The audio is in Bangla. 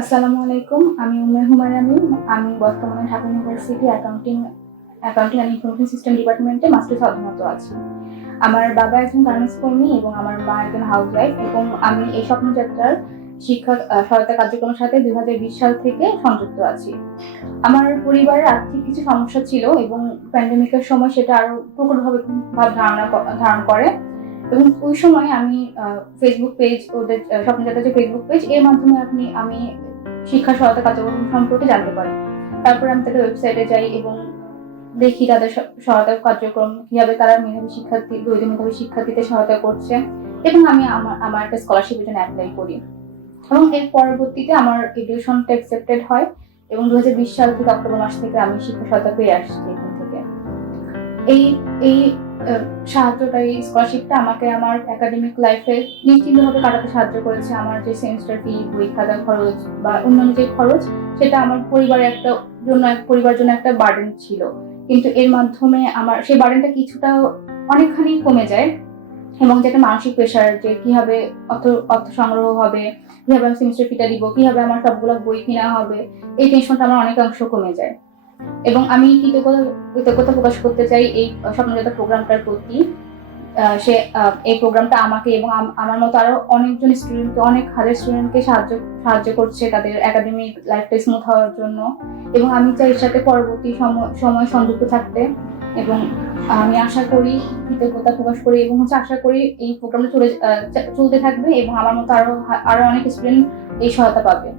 আসসালামু আলাইকুম। আমি হুমায়রা আমিন। আমি বর্তমানে Dhaka university accounting and information system ডিপার্টমেন্টে মাস্টার্স অধ্যয়নরত আছি। আমার বাবা একজন গার্মেন্টস কর্মী এবং আমার মা একজন হাউসওয়াইফ এবং আমি এই স্বপ্নযাত্রার শিক্ষা সহায়তা কার্যক্রমের সাথে ২০২০ সাল থেকে সংযুক্ত আছি। আমার পরিবারের আর্থিক কিছু সমস্যা ছিল এবং প্যান্ডেমিকের সময় সেটা আরো প্রকটভাবে ধারণ করে এবং ওই সময় আমি ফেসবুক পেজ ওদের স্বপ্নযাত্রা যে ফেসবুক পেজ এর মাধ্যমে আমি শিক্ষা সহায়তা কার্যক্রম সম্পর্কে জানতে পারি। তারপরে আমি তাদের ওয়েবসাইটে যাই এবং দেখি তাদের সহায়তা কার্যক্রম কিভাবে তারা বৈধ মেধাবী শিক্ষার্থীদের সহায়তা করছে এবং আমি আমার একটা স্কলারশিপের জন্য অ্যাপ্লাই করি এবং এর পরবর্তীতে আমার এডুকেশনটা অ্যাকসেপ্টেড হয় এবং ২০২০ সাল থেকে অক্টোবর মাস থেকে আমি শিক্ষা সহায়তা পেয়ে আসছি এখান থেকে। এই এই সাহায্যটা, এই স্কলারশিপটা আমাকে আমার একাডেমিক লাইফে নিশ্চিন্তভাবে কাটাতে সাহায্য করেছে। আমার যে সেমিস্টার ফি, বই খাতা খরচ বা অন্যান্য যে খরচ, সেটা আমার পরিবারের জন্য একটা বার্ডেন ছিল। কিন্তু এর মাধ্যমে আমার সেই বার্ডেনটা কিছুটা অনেকখানি কমে যায় এবং যে একটা মানসিক প্রেশার যে কিভাবে অর্থ সংগ্রহ হবে, কিভাবে আমি সেমিস্টার ফিটা দিব, কিভাবে আমার সবগুলো বই কিনা হবে, এই টেনশনটা আমার অনেকাংশ কমে যায়। এবং আমি কৃতজ্ঞতা প্রকাশ করতে চাই এই স্বপ্নযাত্রা প্রোগ্রামটার প্রতি। এই প্রোগ্রামটা আমাকে এবং আমার মতো আরো অনেকজন স্টুডেন্টকে, অনেক হাজার স্টুডেন্টকে সাহায্য করছে তাদের একাডেমিক লাইফটা স্মুথ হওয়ার জন্য এবং আমি চাই এর সাথে পরবর্তী সময় সংযুক্ত থাকতে এবং আমি আশা করি, কৃতজ্ঞতা প্রকাশ করি এবং আশা করি এই প্রোগ্রামটা চলতে থাকবে এবং আমার মতো আরো অনেক স্টুডেন্ট এই সহায়তা পাবে।